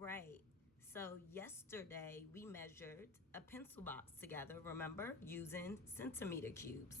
right. So yesterday we measured a pencil box together, remember, using centimeter cubes.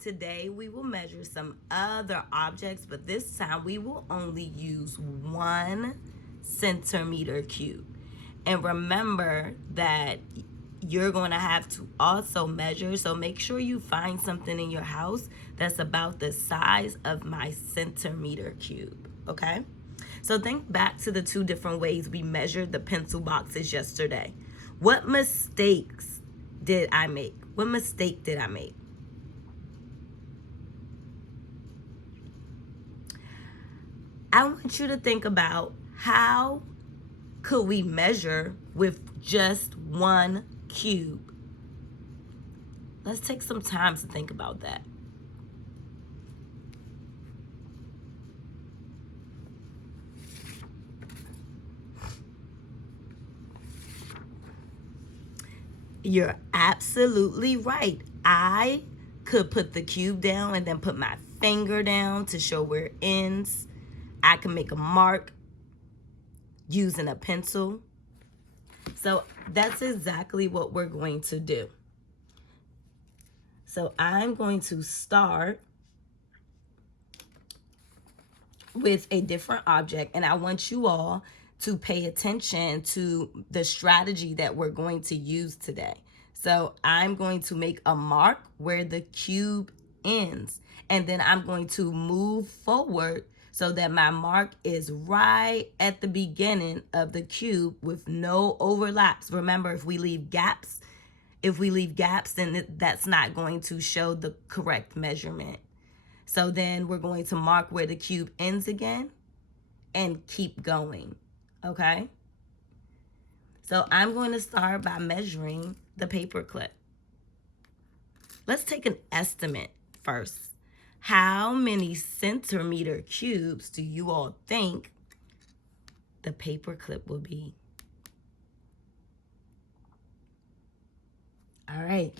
Today we will measure some other objects, but this time we will only use 1 centimeter cube. And remember that you're going to have to also measure, so make sure you find something in your house that's about the size of my centimeter cube, okay? So think back to the two different ways we measured the pencil boxes yesterday. What mistakes did I make? What mistake did I make? I want you to think about how could we measure with just one cube? Let's take some time to think about that. You're absolutely right. I could put the cube down and then put my finger down to show where it ends. I can make a mark using a pencil. So that's exactly what we're going to do. So I'm going to start with a different object, and I want you all to pay attention to the strategy that we're going to use today. So I'm going to make a mark where the cube ends, and then I'm going to move forward so that my mark is right at the beginning of the cube with no overlaps. Remember, if we leave gaps, then that's not going to show the correct measurement. So then we're going to mark where the cube ends again and keep going, okay? So I'm going to start by measuring the paper clip. Let's take an estimate first. How many centimeter cubes do you all think the paper clip will be? All right,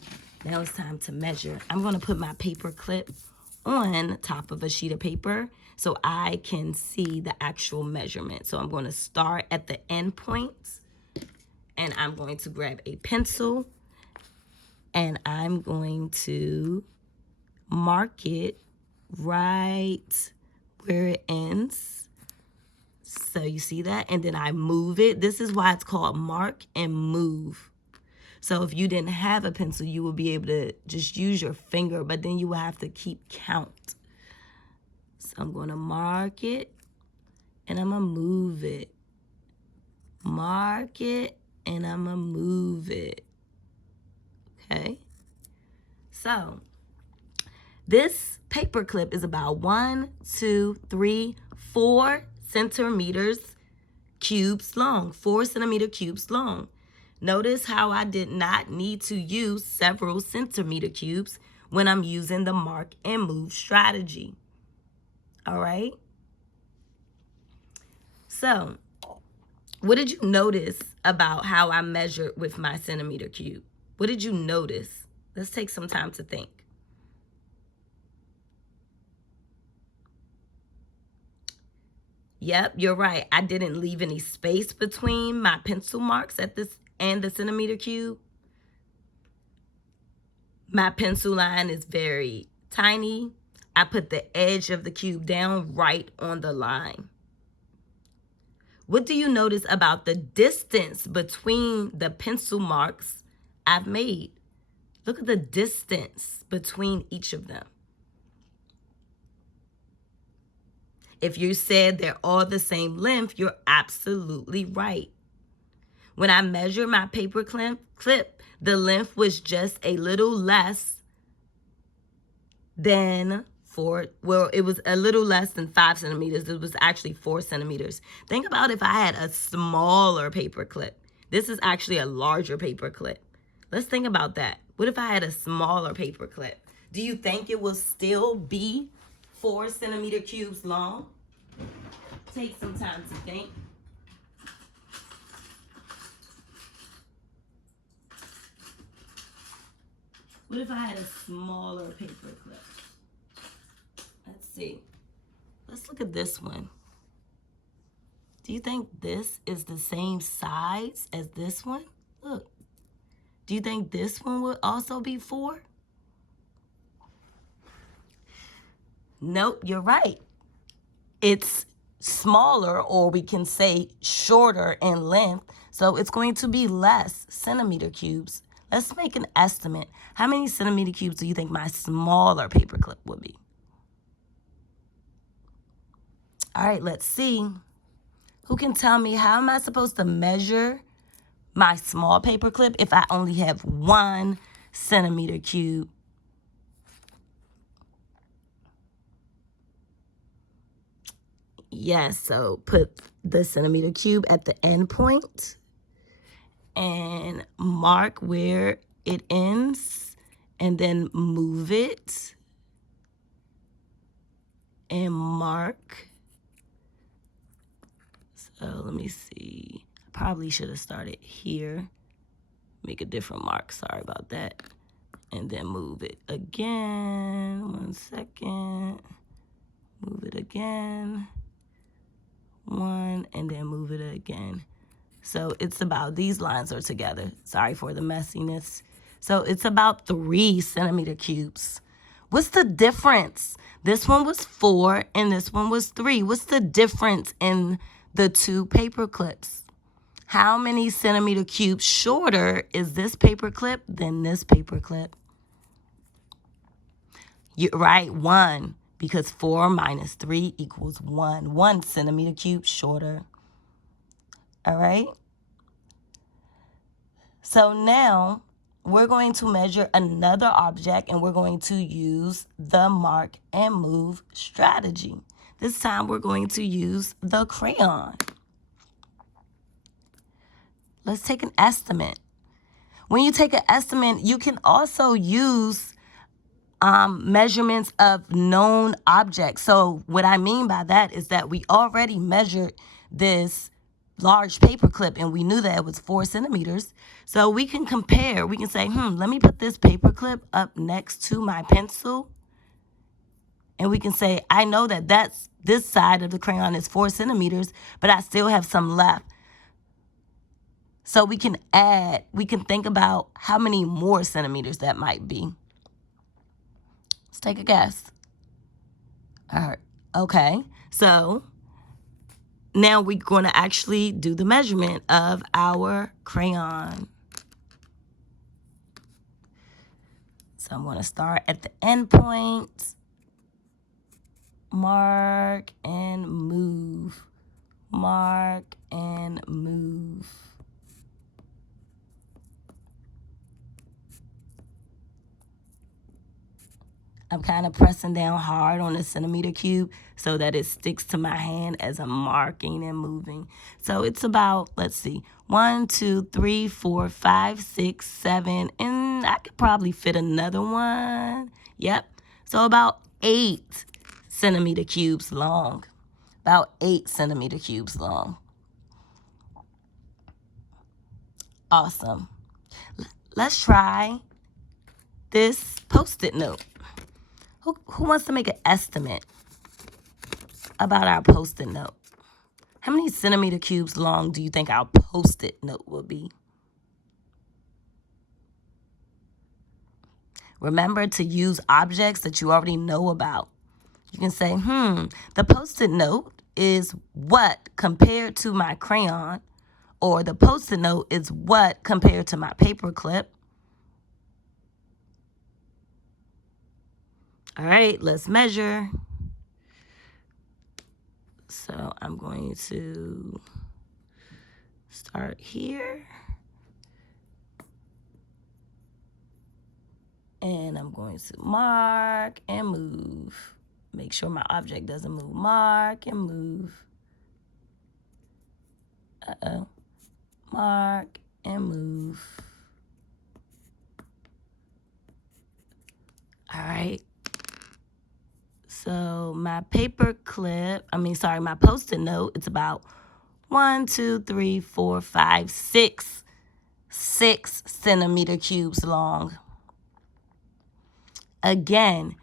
now it's time to measure. I'm going to put my paper clip on top of a sheet of paper so I can see the actual measurement. So I'm going to start at the end points, and I'm going to grab a pencil, and I'm going to mark it right where it ends. So you see that? And then I move it. This is why it's called mark and move. So if you didn't have a pencil, you would be able to just use your finger, but then you will have to keep count. So I'm going to mark it, and I'm going to move it. Mark it, and I'm going to move it. Okay? So this paper clip is about 4 centimeters cubes long, 4 centimeter cubes long. Notice how I did not need to use several centimeter cubes when I'm using the mark and move strategy. All right? So, what did you notice about how I measured with my centimeter cube? What did you notice? Let's take some time to think. Yep, you're right. I didn't leave any space between my pencil marks at this and the centimeter cube. My pencil line is very tiny. I put the edge of the cube down right on the line. What do you notice about the distance between the pencil marks I've made? Look at the distance between each of them. If you said they're all the same length, you're absolutely right. When I measured my paper clip, the length was just a little less than it was a little less than 5 centimeters. It was actually 4 centimeters. Think about if I had a smaller paper clip. This is actually a larger paper clip. Let's think about that. What if I had a smaller paper clip? Do you think it will still be 4 centimeter cubes long? Take some time to think. What if I had a smaller paper clip? Let's see. Let's look at this one. Do you think this is the same size as this one? Look. Do you think this one would also be 4? Nope, you're right. It's smaller, or we can say shorter in length, so it's going to be less centimeter cubes. Let's make an estimate. How many centimeter cubes do you think my smaller paperclip would be? All right, let's see. Who can tell me, how am I supposed to measure my small paperclip if I only have 1 centimeter cube? Yes, so put the centimeter cube at the end point and mark where it ends, and then move it and mark. So let me see. I probably should have started here. Make a different mark. Sorry about that. And then move it again. 1 second. Move it again. 1, and then move it again. So it's about, these lines are together. Sorry for the messiness. So it's about 3 centimeter cubes. What's the difference? This one was 4 and this one was 3. What's the difference in the 2 paper clips? How many centimeter cubes shorter is this paper clip than this paper clip? You're right, 1. Because 4 minus 3 equals 1. 1 centimeter cube shorter. All right? So now we're going to measure another object, and we're going to use the mark and move strategy. This time we're going to use the crayon. Let's take an estimate. When you take an estimate, you can also use measurements of known objects. So what I mean by that is that we already measured this large paper clip and we knew that it was 4 centimeters. So we can compare. We can say, let me put this paper clip up next to my pencil. And we can say, I know that this side of the crayon is 4 centimeters, but I still have some left. So we can add, we can think about how many more centimeters that might be. Let's take a guess. All right. Okay. So now we're going to actually do the measurement of our crayon. So I'm going to start at the end point. Mark and move. Mark and move. I'm kind of pressing down hard on the centimeter cube so that it sticks to my hand as I'm marking and moving. So it's about, let's see, 1, 2, 3, 4, 5, 6, 7, and I could probably fit another one. Yep. So about 8 centimeter cubes long. About 8 centimeter cubes long. Awesome. Let's try this Post-it note. Who wants to make an estimate about our Post-it note? How many centimeter cubes long do you think our Post-it note will be? Remember to use objects that you already know about. You can say, the Post-it note is what compared to my crayon, or the Post-it note is what compared to my paper clip. All right, let's measure. So I'm going to start here. And I'm going to mark and move. Make sure my object doesn't move. Mark and move. Uh-oh. Mark and move. All right. So my paper clip, my Post-it note, it's about 1, 2, 3, 4, 5, 6 centimeter cubes long. Again,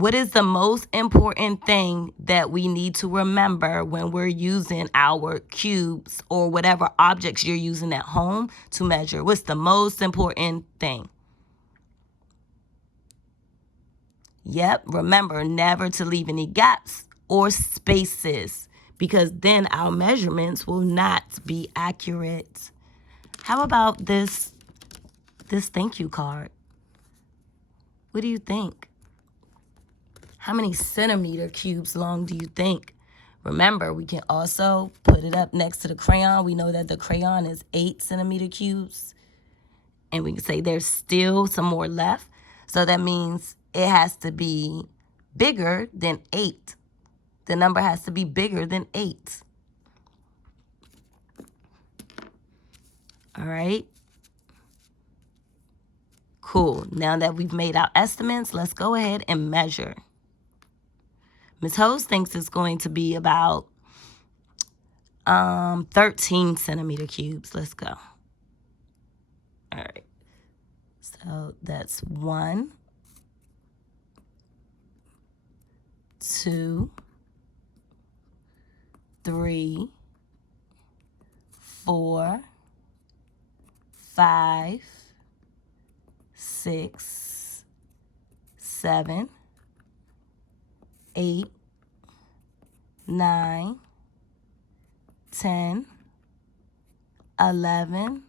What is the most important thing that we need to remember when we're using our cubes or whatever objects you're using at home to measure? What's the most important thing? Yep, remember never to leave any gaps or spaces, because then our measurements will not be accurate. How about this thank you card? What do you think? How many centimeter cubes long do you think? Remember, we can also put it up next to the crayon. We know that the crayon is 8 centimeter cubes. And we can say there's still some more left. So that means it has to be bigger than 8. The number has to be bigger than 8. All right. Cool. Now that we've made our estimates, let's go ahead and measure. Ms. Hose thinks it's going to be about 13 centimeter cubes. Let's go. All right. So that's 1, 2, 3, 4, 5, 6, 7, 8, 9, 10, 11,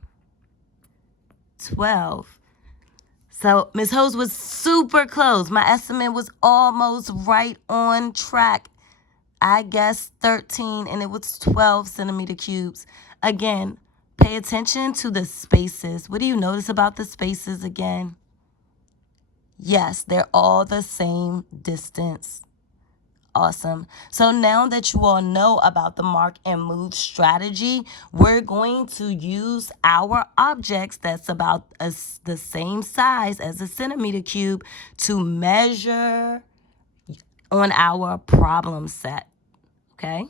12. So Ms. Hose was super close. My estimate was almost right on track. I guessed 13 and it was 12 centimeter cubes. Again, pay attention to the spaces. What do you notice about the spaces again? Yes, they're all the same distance. Awesome. So now that you all know about the mark and move strategy, we're going to use our objects that's about the same size as a centimeter cube to measure on our problem set. Okay?